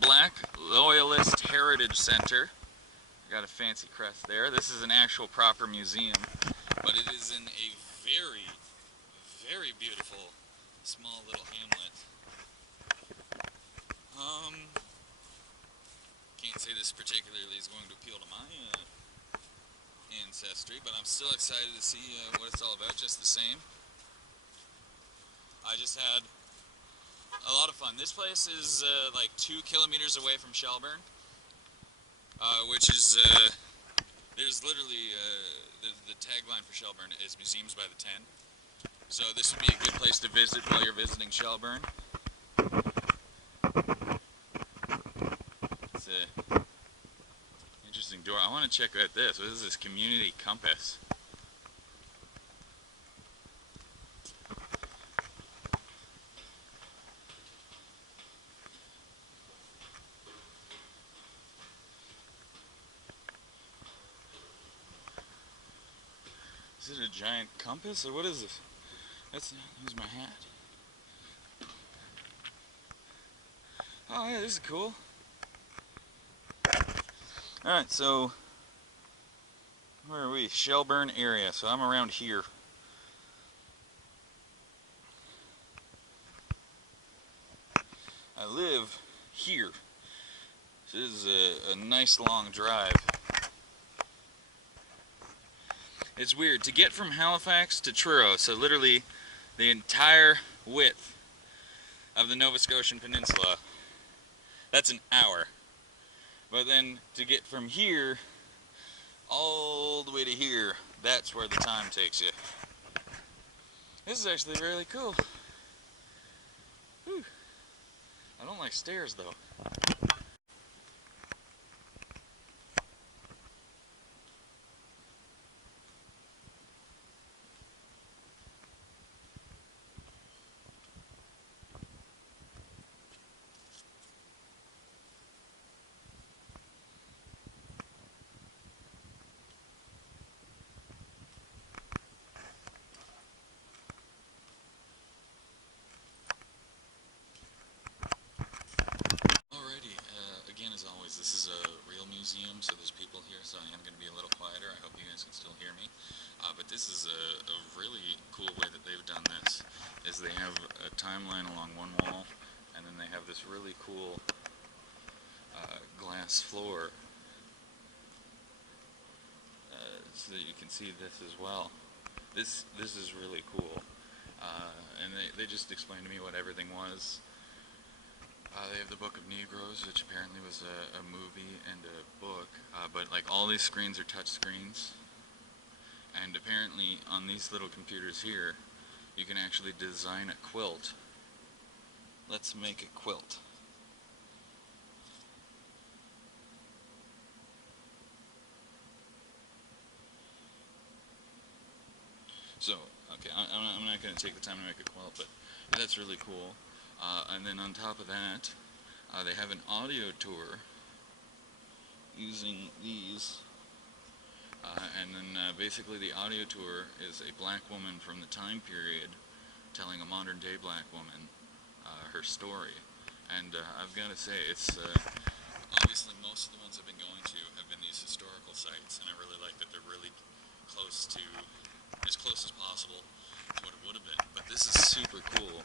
Black Loyalist Heritage Center. Got a fancy crest there. This is an actual proper museum, but it is in a very, very beautiful small little hamlet. Can't say this particularly is going to appeal to my ancestry, but I'm still excited to see what it's all about just the same. I just had a lot of fun. This place is like 2 kilometers away from Shelburne, which is, there's literally, the tagline for Shelburne is Museums by the 10. So this would be a good place to visit while you're visiting Shelburne. It's a interesting door. I want to check out this. What is this? Community Compass. Is it a giant compass, or what is this? That's my hat. Oh yeah, this is cool. Alright, so where are we? Shelburne area, so I'm around here. I live here. This is a nice long drive. It's weird, to get from Halifax to Truro, so literally the entire width of the Nova Scotian Peninsula, that's an hour. But then to get from here all the way to here, that's where the time takes you. This is actually really cool. Whew. I don't like stairs though. Again, as always, this is a real museum, so there's people here, so I am going to be a little quieter. I hope you guys can still hear me. But this is a really cool way that they've done this, is they have a timeline along one wall, and then they have this really cool glass floor, so that you can see this as well. This is really cool, and they just explained to me what everything was. They have the Book of Negroes, which apparently was a movie and a book, but like all these screens are touch screens, and apparently on these little computers here, you can actually design a quilt. Let's make a quilt. So, okay, I'm not going to take the time to make a quilt, but that's really cool. And then on top of that, they have an audio tour using these. And then basically the audio tour is a black woman from the time period telling a modern day black woman her story. And I've got to say, it's obviously most of the ones I've been going to have been these historical sites, and I really like that they're really close to, as close as possible to what it would have been. But this is super cool,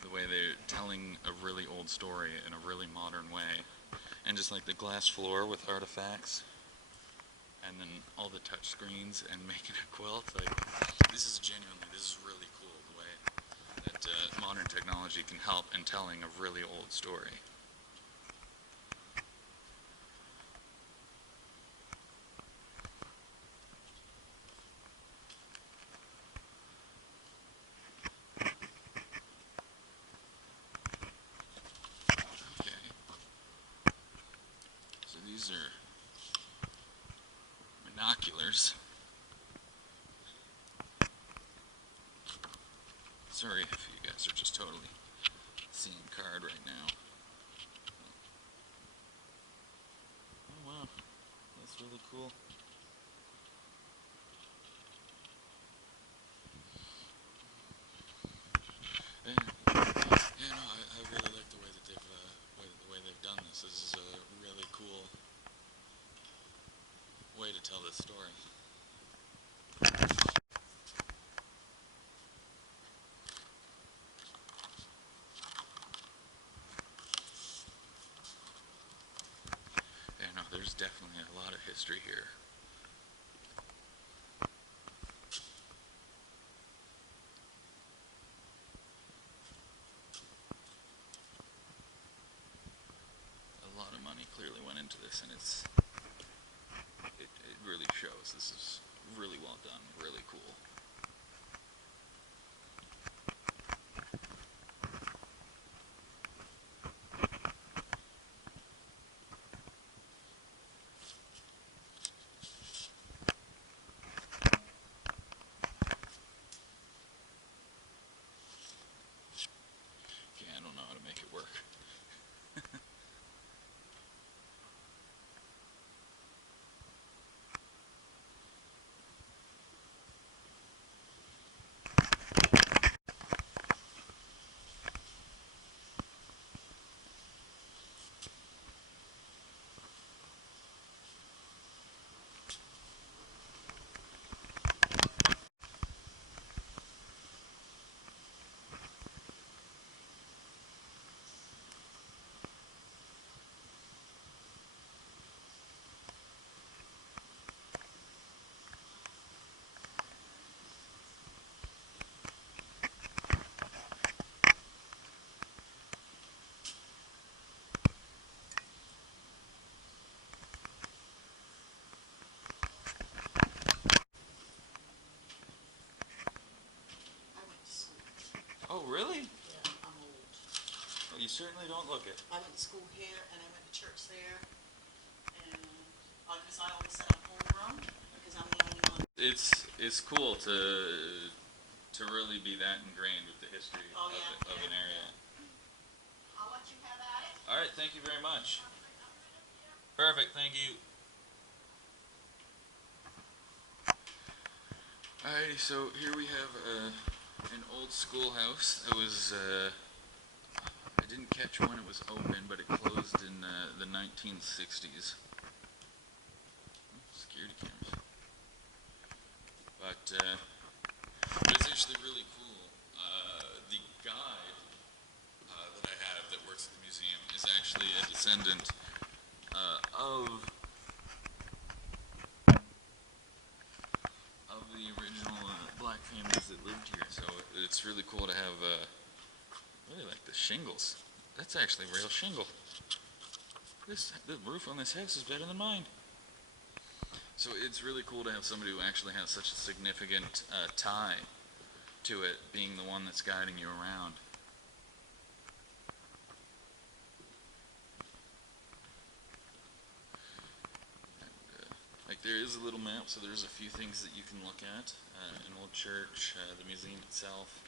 the way they're telling a really old story in a really modern way. And just like the glass floor with artifacts, and then all the touch screens and making a quilt, like, this is really cool, the way that modern technology can help in telling a really old story. These are binoculars. Sorry if you guys are just totally seeing card right now. Oh wow, that's really cool. And, yeah, no, I really like the way that they've done this. This is definitely a lot of history here. A lot of money clearly went into this, and it really shows. This is really well done, really cool. Yeah, I don't know how to make it work. Oh, really? Yeah, I'm old. Well, you certainly don't look it. I went to school here and I went to church there. And because I always said I'm homegrown because I'm the only one. It's cool to really be that ingrained with the history of an area. I'll let you have at it. All right, thank you very much. Perfect, thank you. Alrighty, so here we have an old schoolhouse that was, I didn't catch when it was open, but it closed in the 1960s. Security cameras. But it's actually really cool. The guide that I have that works at the museum is actually a descendant of the original black families that lived here. So it's really cool to have. Really like the shingles. That's actually real shingle. The roof on this house is better than mine. So it's really cool to have somebody who actually has such a significant tie to it, being the one that's guiding you around. Like there is a little map, so there's a few things that you can look at. An old church, the museum itself,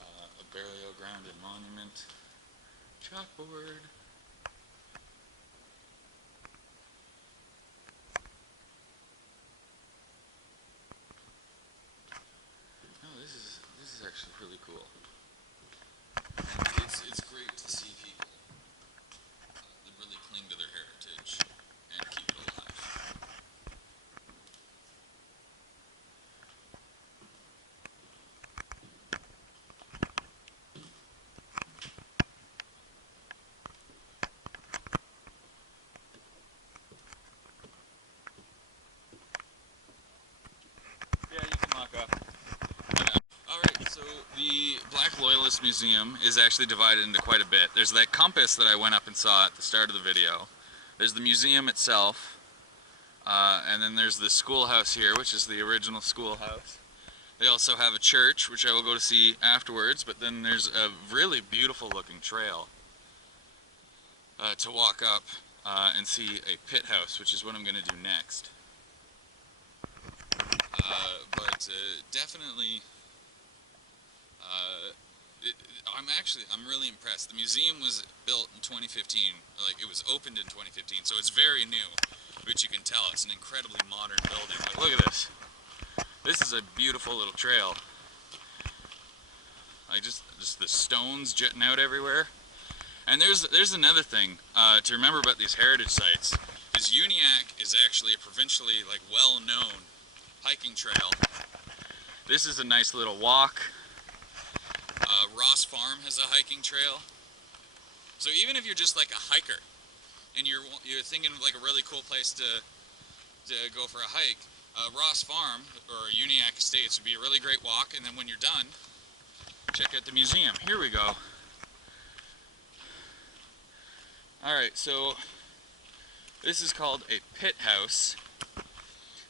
a burial ground and monument, chalkboard. No, this is actually really cool. It's great to see people that really cling to their heritage and keep it alive. Yeah, you can lock up. Alright, so the Black Loyalist Museum is actually divided into quite a bit. There's that compass that I went up and saw at the start of the video. There's the museum itself. And then there's the schoolhouse here, which is the original schoolhouse. They also have a church, which I will go to see afterwards, but then there's a really beautiful looking trail to walk up and see a pit house, which is what I'm going to do next. But definitely, I'm really impressed. The museum was built in 2015, like it was opened in 2015, so it's very new, which you can tell. It's an incredibly modern building. Like, look at this. This is a beautiful little trail. Like just the stones jutting out everywhere. And there's another thing to remember about these heritage sites. Is Uniacke is actually a provincially well-known hiking trail. This is a nice little walk. Ross Farm has a hiking trail. So even if you're just like a hiker and you're thinking of like a really cool place to go for a hike, Ross Farm or Uniacke Estates would be a really great walk. And then when you're done, check out the museum. Here we go. All right, so this is called a pit house,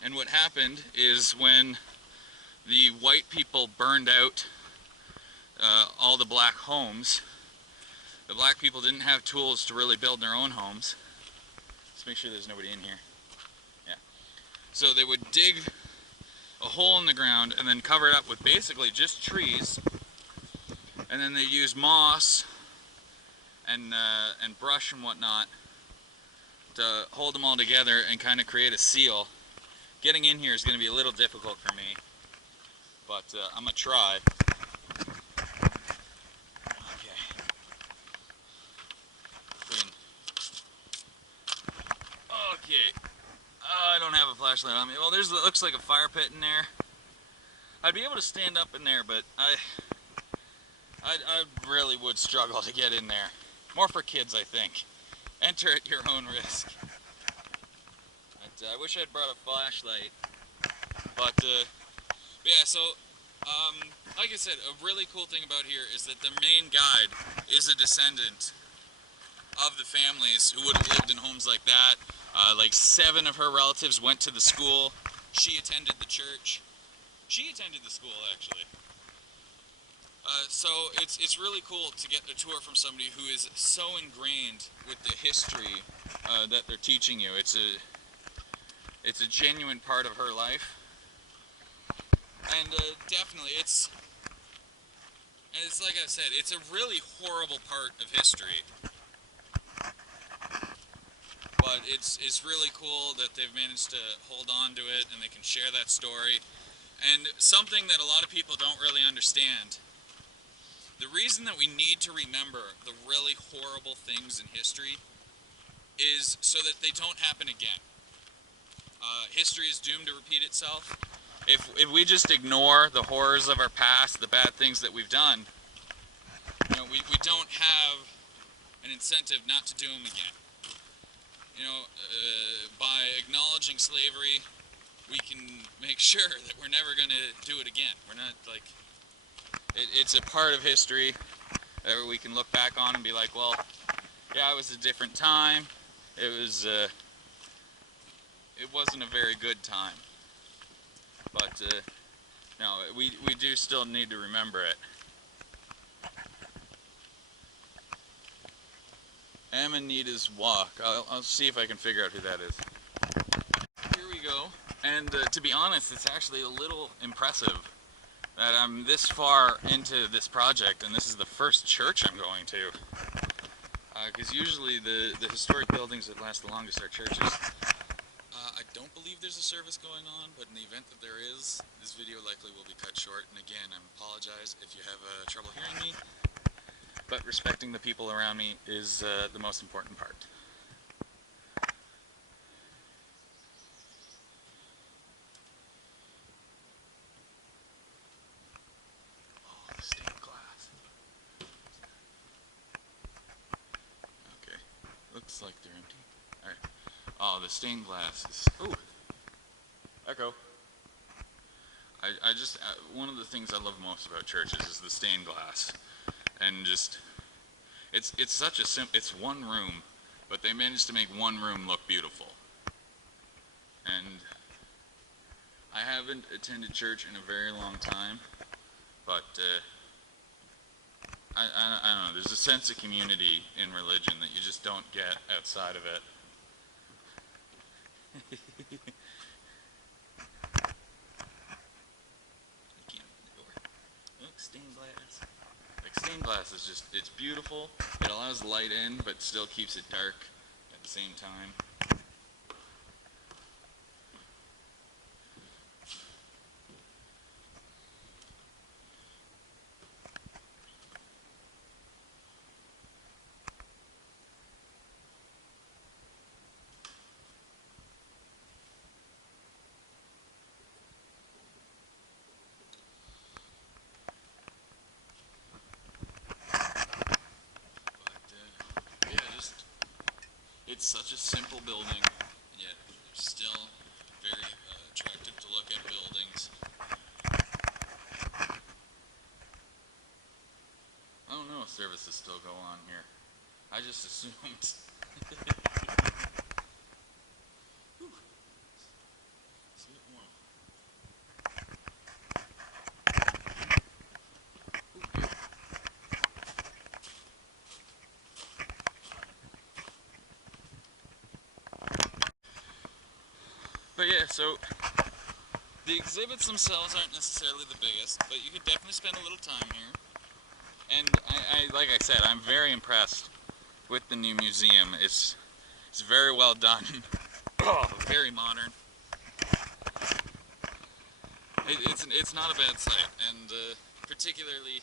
and what happened is when the white people burned out all the black homes, the black people didn't have tools to really build their own homes. Let's make sure there's nobody in here. Yeah. So they would dig a hole in the ground and then cover it up with basically just trees, and then they use moss and brush and whatnot to hold them all together and kind of create a seal. Getting in here is going to be a little difficult for me, but I'm gonna try. Okay. Okay. I don't have a flashlight on me. Well, there's looks like a fire pit in there. I'd be able to stand up in there, but I really would struggle to get in there. More for kids, I think. Enter at your own risk. But, I wish I'd brought a flashlight. But yeah, so like I said, a really cool thing about here is that the main guide is a descendant of the families who would have lived in homes like that. Like 7 of her relatives went to the school. She attended the church. She attended the school, actually. So it's really cool to get a tour from somebody who is so ingrained with the history that they're teaching you. It's a genuine part of her life, and definitely it's like I said, it's a really horrible part of history. But it's really cool that they've managed to hold on to it and they can share that story. And something that a lot of people don't really understand. The reason that we need to remember the really horrible things in history is so that they don't happen again. History is doomed to repeat itself. If we just ignore the horrors of our past, the bad things that we've done, we don't have an incentive not to do them again. By acknowledging slavery, we can make sure that we're never going to do it again. We're not like... It's a part of history that we can look back on and be like, well, yeah, it was a different time. It wasn't a very good time. But, no, we do still need to remember it. Amanita's Walk. I'll see if I can figure out who that is. Here we go. And to be honest, it's actually a little impressive that I'm this far into this project and this is the first church I'm going to. Because usually the historic buildings that last the longest are churches. I don't believe there's a service going on, but in the event that there is, this video likely will be cut short. And again, I apologize if you have trouble hearing me, but respecting the people around me is the most important part. Oh, the stained glass. Okay, looks like they're empty. Alright. Oh, the stained glass is... Ooh! Echo. I just... one of the things I love most about churches is the stained glass. And just... It's such a simple... It's one room, but they managed to make one room look beautiful. And I haven't attended church in a very long time, but I don't know, there's a sense of community in religion that you just don't get outside of it. Stained glass. Like, stained glass is just, it's beautiful. It allows light in, but still keeps it dark at the same time. It's such a simple building, and yet they're still very attractive to look at buildings. I don't know if services still go on here. I just assumed. Whew. It's a bit warm. But yeah, so the exhibits themselves aren't necessarily the biggest, but you could definitely spend a little time here. And like I said, I'm very impressed with the new museum. It's very well done. Very modern. It's not a bad site, and particularly